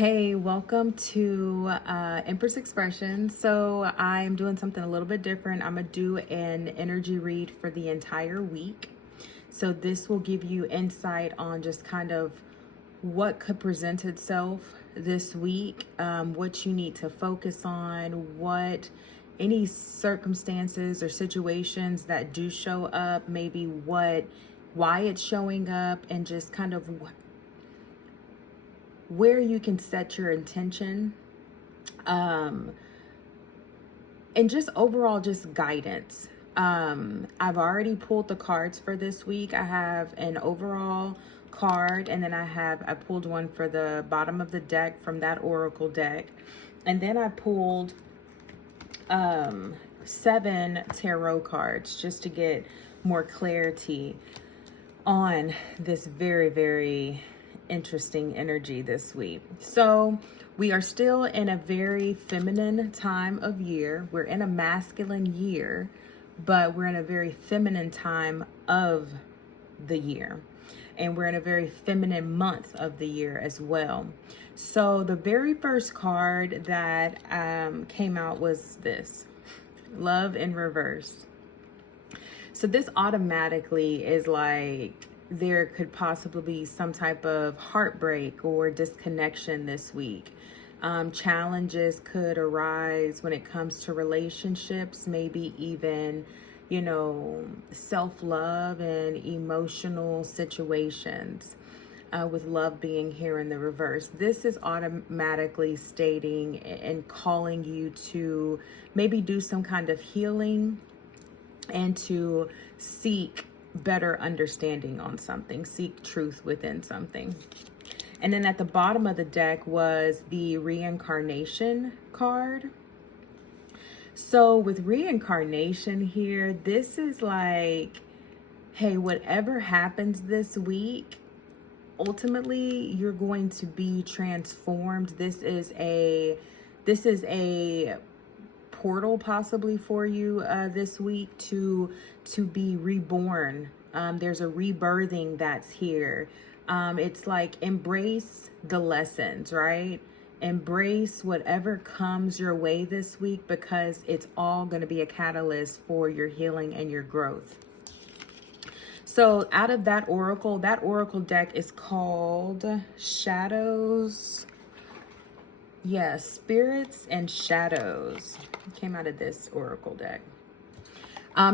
Hey, welcome to Empress Expression. So I'm doing something a little bit different. I'm going to do an energy read for the entire week. So this will give you insight on just kind of what could present itself this week, what you need to focus on, what any circumstances or situations that do show up, maybe why it's showing up, and just kind of where you can set your intention, and just overall just guidance. I've already pulled the cards for this week. I have an overall card, and then I pulled one for the bottom of the deck from that oracle deck, and then I pulled 7 tarot cards just to get more clarity on this very interesting energy this week. So we are still in a very feminine time of year. We're in a masculine year, but we're in a very feminine time of the year. And we're in a very feminine month of the year as well. So the very first card that came out was this, Love in Reverse. So this automatically is like there could possibly be some type of heartbreak or disconnection this week. Challenges could arise when it comes to relationships, maybe even, self-love and emotional situations, with love being here in the reverse. This is automatically stating and calling you to maybe do some kind of healing and to seek better understanding on something, seek truth within something. And then at the bottom of the deck was the Reincarnation card. So with Reincarnation here, this is like, hey, whatever happens this week, ultimately you're going to be transformed. This is a portal possibly for you this week to be reborn. There's a rebirthing that's here. It's like embrace the lessons, right? Embrace whatever comes your way this week, because it's all going to be a catalyst for your healing and your growth. So out of that oracle deck is called Shadows. Yes, Spirits and Shadows came out of this oracle deck.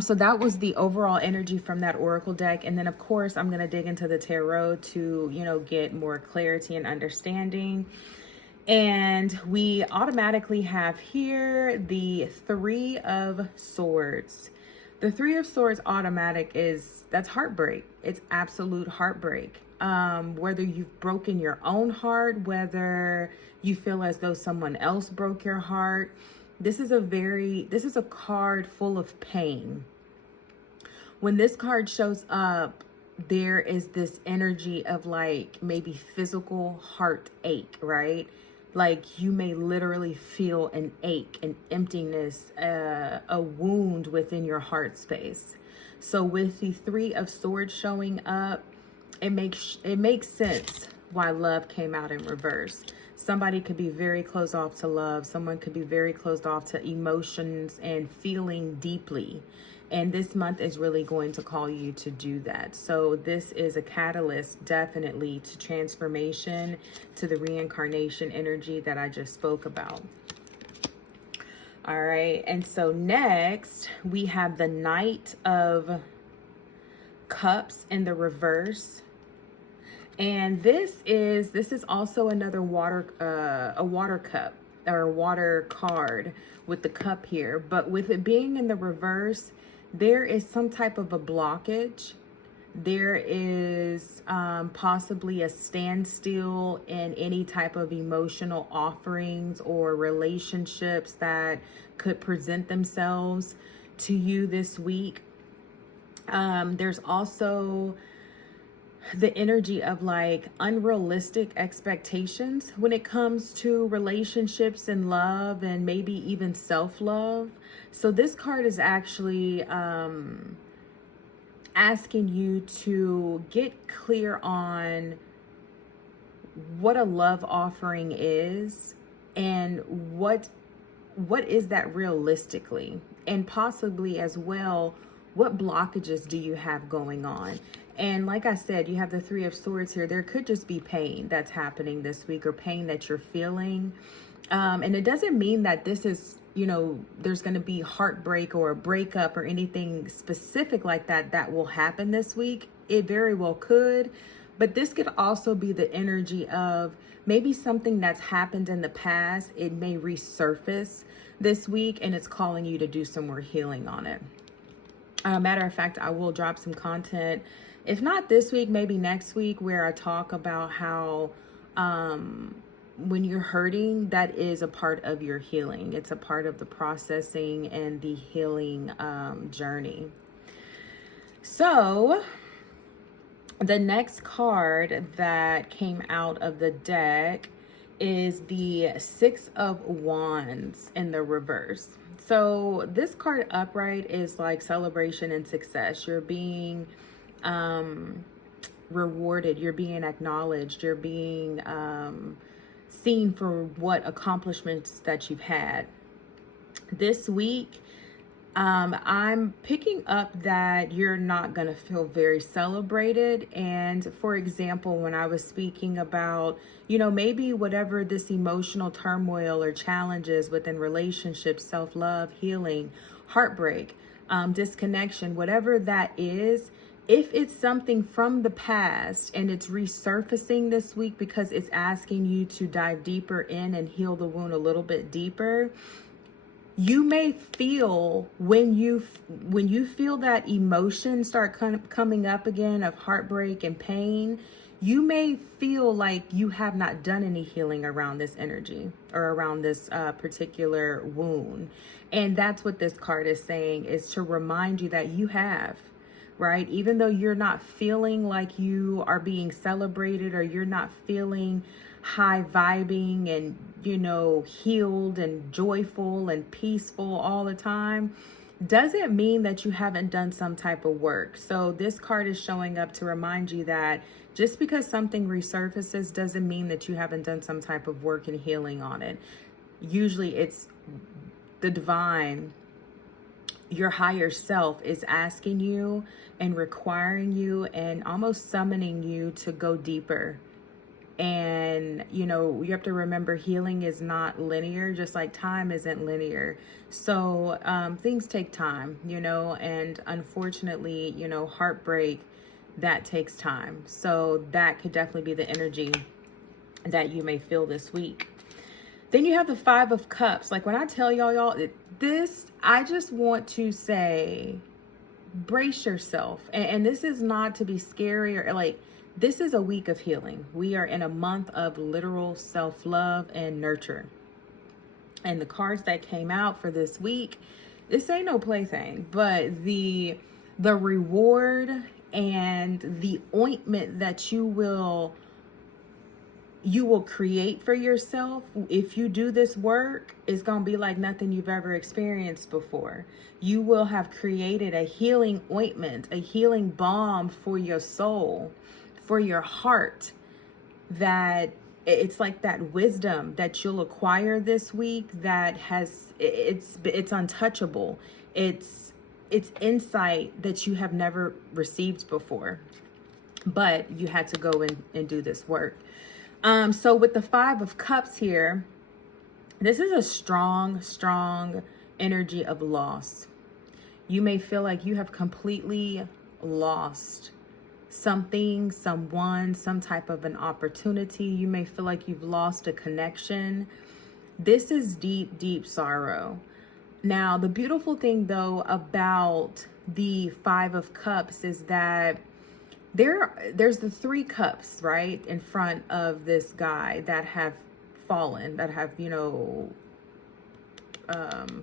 So that was the overall energy from that oracle deck. And then of course, I'm going to dig into the tarot to, get more clarity and understanding. And we automatically have here the 3 of Swords. The 3 of Swords automatic that's heartbreak. It's absolute heartbreak. Whether you've broken your own heart, whether you feel as though someone else broke your heart, this is a card full of pain. When this card shows up, there is this energy of like maybe physical heartache, right? Like you may literally feel an ache, an emptiness, a wound within your heart space. So with the 3 of Swords showing up, it makes sense why love came out in reverse. Somebody could be very closed off to love. Someone could be very closed off to emotions and feeling deeply. And this month is really going to call you to do that. So this is a catalyst definitely to transformation, to the reincarnation energy that I just spoke about. All right. And so next we have the Knight of Cups in the reverse. And this is also another a water cup or a water card with the cup here. But with it being in the reverse, there is some type of a blockage. There is possibly a standstill in any type of emotional offerings or relationships that could present themselves to you this week. There's also the energy of like unrealistic expectations when it comes to relationships and love and maybe even self-love. So this card is actually asking you to get clear on what a love offering is, and what is that realistically, and possibly as well, what blockages do you have going on? And like I said, you have the Three of Swords here. There could just be pain that's happening this week, or pain that you're feeling. And it doesn't mean that this is, there's going to be heartbreak or a breakup or anything specific like that that will happen this week. It very well could. But this could also be the energy of maybe something that's happened in the past. It may resurface this week, and it's calling you to do some more healing on it. Matter of fact, I will drop some content, if not this week, maybe next week, where I talk about how when you're hurting, that is a part of your healing. It's a part of the processing and the healing journey. So the next card that came out of the deck is the Six of Wands in the reverse. So this card upright is like celebration and success. You're being rewarded. You're being acknowledged. You're being seen for what accomplishments that you've had. This week, I'm picking up that you're not going to feel very celebrated. And for example, when I was speaking about, maybe whatever this emotional turmoil or challenges within relationships, self-love, healing, heartbreak, disconnection, whatever that is, if it's something from the past and it's resurfacing this week because it's asking you to dive deeper in and heal the wound a little bit deeper, you may feel, when you feel that emotion start coming up again of heartbreak and pain, you may feel like you have not done any healing around this energy or around this particular wound. And that's what this card is saying, is to remind you that you have, right? Even though you're not feeling like you are being celebrated, or you're not feeling high vibing and, healed and joyful and peaceful all the time, doesn't mean that you haven't done some type of work. So this card is showing up to remind you that just because something resurfaces doesn't mean that you haven't done some type of work and healing on it. Usually it's the divine, your higher self, is asking you and requiring you and almost summoning you to go deeper. And, you have to remember, healing is not linear, just like time isn't linear. So things take time, and unfortunately, heartbreak, that takes time. So that could definitely be the energy that you may feel this week. Then you have the Five of Cups. Like when I tell y'all, this, I just want to say, brace yourself. And this is not to be scary or like, this is a week of healing. We are in a month of literal self-love and nurture. And the cards that came out for this week, this ain't no plaything, but the reward and the ointment that you will create for yourself if you do this work is going to be like nothing you've ever experienced before. You will have created a healing ointment, a healing balm for your soul, for your heart, that it's like that wisdom that you'll acquire this week that it's untouchable. It's insight that you have never received before, but you had to go and do this work. So with the Five of Cups here, this is a strong energy of loss. You may feel like you have completely lost something, someone, some type of an opportunity. You may feel like you've lost a connection. This is deep sorrow. Now, the beautiful thing though about the Five of Cups is that there's the three cups right in front of this guy that have fallen, that have,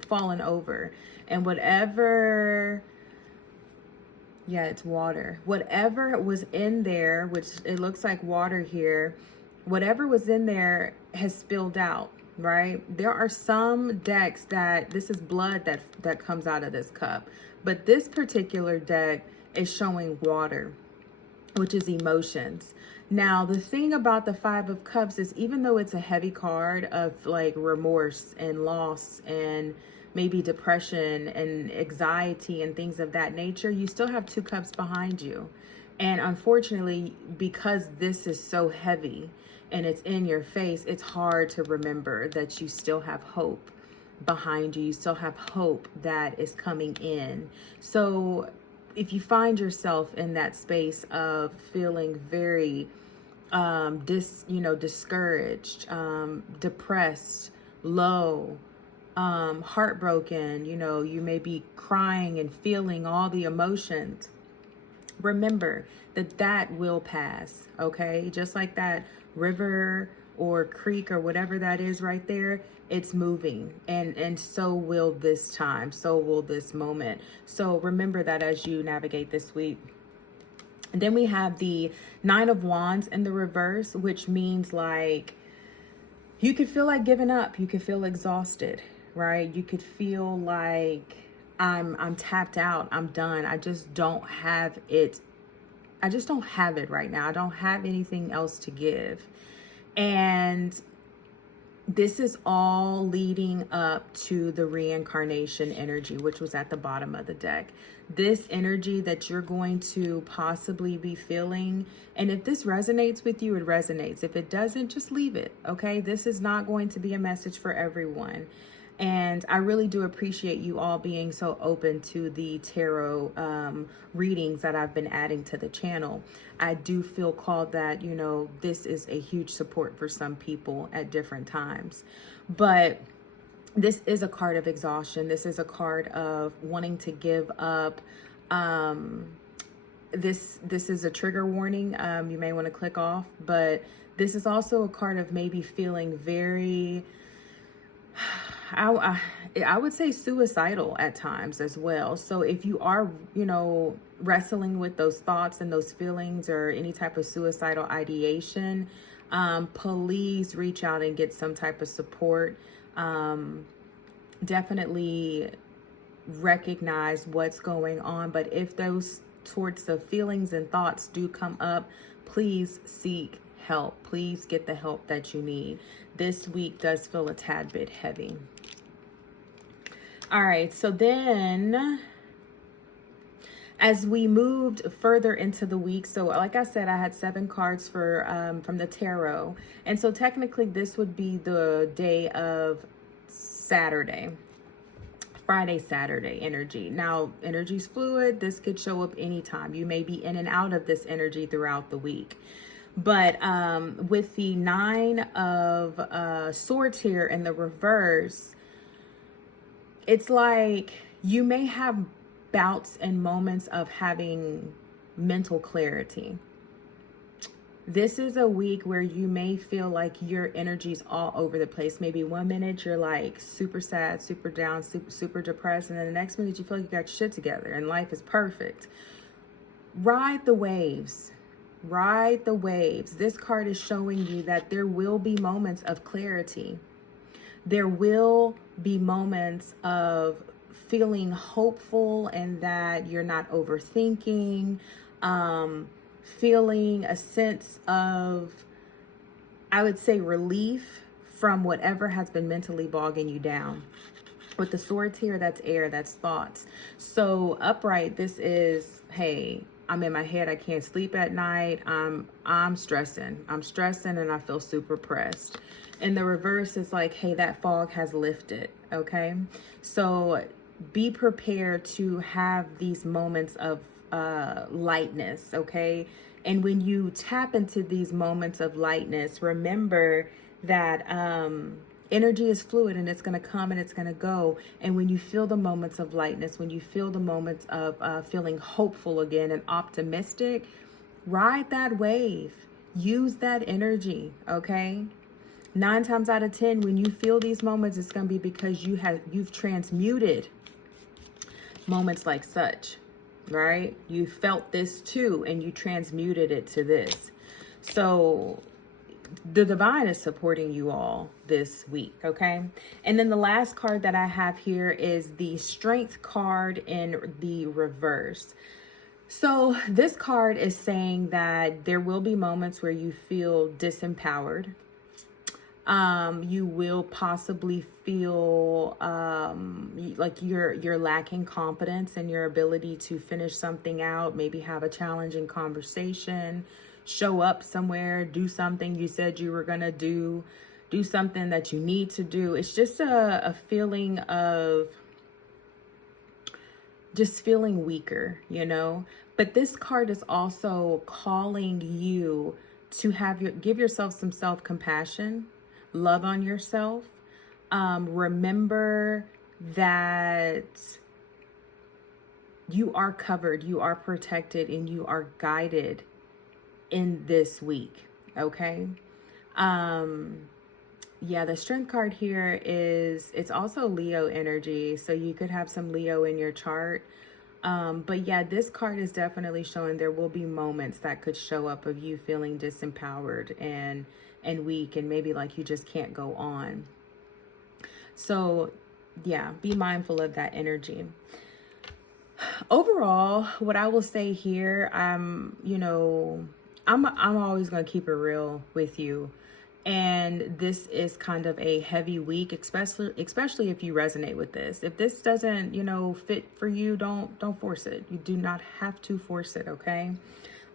fallen over. And whatever, yeah, it's water. Whatever was in there, which it looks like water here, whatever was in there has spilled out, right? There are some decks that this is blood that comes out of this cup. But this particular deck is showing water, which is emotions. Now, the thing about the Five of Cups is, even though it's a heavy card of like remorse and loss and maybe depression and anxiety and things of that nature, you still have two cups behind you. And unfortunately, because this is so heavy and it's in your face, it's hard to remember that you still have hope behind you. You still have hope that is coming in. So if you find yourself in that space of feeling very discouraged, depressed, low, heartbroken, you may be crying and feeling all the emotions. Remember that that will pass, okay? Just like that river or creek or whatever that is right there, it's moving, and so will this time, so will this moment. So remember that as you navigate this week. And then we have the Nine of Wands in the reverse, which means like you could feel like giving up. You could feel exhausted, right? You could feel like I'm tapped out. I'm done. I just don't have it. I just don't have it right now. I don't have anything else to give. And this is all leading up to the reincarnation energy, which was at the bottom of the deck. This energy that you're going to possibly be feeling, and if this resonates with you, it resonates. If it doesn't, just leave it, okay? This is not going to be a message for everyone. And I really do appreciate you all being so open to the tarot readings that I've been adding to the channel. I do feel called that, this is a huge support for some people at different times. But this is a card of exhaustion. This is a card of wanting to give up. This is a trigger warning. You may want to click off. But this is also a card of maybe feeling very... I would say suicidal at times as well. So if you are, wrestling with those thoughts and those feelings or any type of suicidal ideation, please reach out and get some type of support. Definitely recognize what's going on. But if those sorts of feelings and thoughts do come up, please seek help. Please get the help that you need. This week does feel a tad bit heavy. All right, so then as we moved further into the week, so like I said, I had 7 cards for from the tarot. And so technically this would be the day of Saturday. Friday, Saturday energy. Now, energy's fluid. This could show up anytime. You may be in and out of this energy throughout the week. But with the 9 of Swords here in the reverse, it's like you may have bouts and moments of having mental clarity. This is a week where you may feel like your energy's all over the place. Maybe one minute you're like super sad, super down, super depressed, and then the next minute you feel like you got your shit together and life is perfect. Ride the waves. Ride the waves. This card is showing you that there will be moments of clarity. There will be moments of feeling hopeful and that you're not overthinking, feeling a sense of, I would say, relief from whatever has been mentally bogging you down. With the Swords here, that's air, that's thoughts. So upright, this is, hey, I'm in my head, I can't sleep at night, I'm stressing and I feel super pressed. And the reverse is like, hey, that fog has lifted, okay? So be prepared to have these moments of lightness, okay? And when you tap into these moments of lightness, remember that energy is fluid and it's going to come and it's going to go. And when you feel the moments of lightness, when you feel the moments of feeling hopeful again and optimistic, ride that wave. Use that energy, okay? 9 times out of 10, when you feel these moments, it's going to be because you've transmuted moments like such, right? You felt this too, and you transmuted it to this. So the divine is supporting you all this week, okay? And then the last card that I have here is the Strength card in the reverse. So this card is saying that there will be moments where you feel disempowered. You will possibly feel like you're lacking confidence in your ability to finish something out, maybe have a challenging conversation, show up somewhere, do something you said you were gonna do something that you need to do. It's just a feeling of just feeling weaker, you know? But this card is also calling you to give yourself some self-compassion, love on yourself. Remember that you are covered, you are protected, and you are guided in this week, okay? Yeah, the strength card here it's also Leo energy. So you could have some Leo in your chart. But yeah, this card is definitely showing there will be moments that could show up of you feeling disempowered and weak, and maybe like you just can't go on. So yeah, be mindful of that energy. Overall, what I will say here, I'm always going to keep it real with you. And this is kind of a heavy week, especially if you resonate with this. If this doesn't, fit for you, don't force it. You do not have to force it, okay?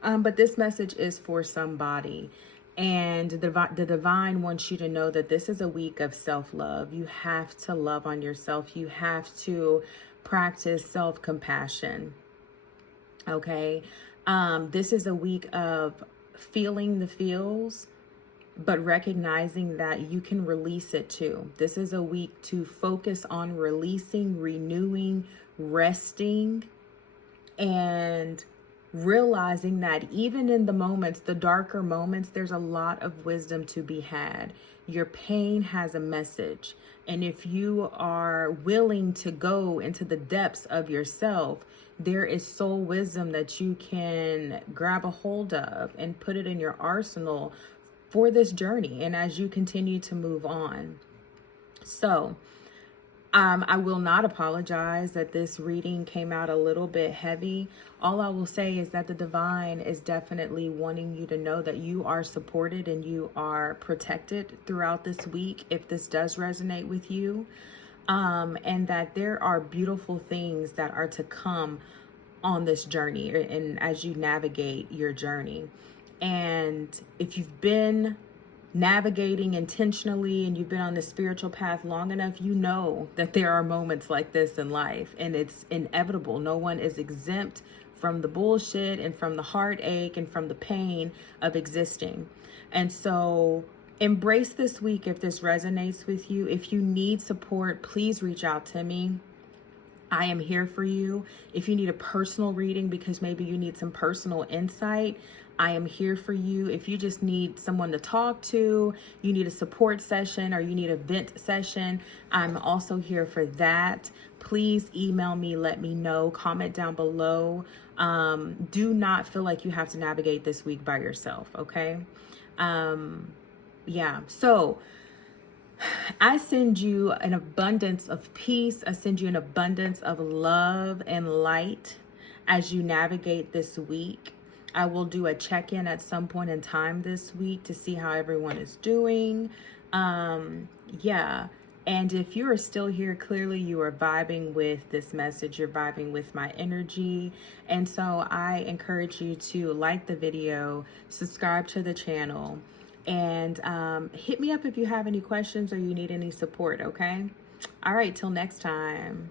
But this message is for somebody. And the divine wants you to know that this is a week of self-love. You have to love on yourself. You have to practice self-compassion, okay? This is a week of feeling the feels, but recognizing that you can release it too. This is a week to focus on releasing, renewing, resting, and realizing that even in the moments, the darker moments, there's a lot of wisdom to be had. Your pain has a message. And if you are willing to go into the depths of yourself, there is soul wisdom that you can grab a hold of and put it in your arsenal for this journey and as you continue to move on. So I will not apologize that this reading came out a little bit heavy. All I will say is that the divine is definitely wanting you to know that you are supported and you are protected throughout this week if this does resonate with you, and that there are beautiful things that are to come on this journey and as you navigate your journey. And if you've been navigating intentionally and you've been on the spiritual path long enough, you know that there are moments like this in life, and it's inevitable. No one is exempt from the bullshit and from the heartache and from the pain of existing. And so embrace this week if this resonates with you. If you need support, please reach out to me. I am here for you. If you need a personal reading because maybe you need some personal insight, I am here for you. If you just need someone to talk to, you need a support session, or you need a vent session, I'm also here for that. Please email me, let me know, comment down below. Do not feel like you have to navigate this week by yourself, okay? Yeah, so I send you an abundance of peace. I send you an abundance of love and light as you navigate this week. I will do a check-in at some point in time this week to see how everyone is doing. Yeah. And if you are still here, clearly you are vibing with this message. You're vibing with my energy. And so I encourage you to like the video, subscribe to the channel, and hit me up if you have any questions or you need any support, okay? All right, till next time.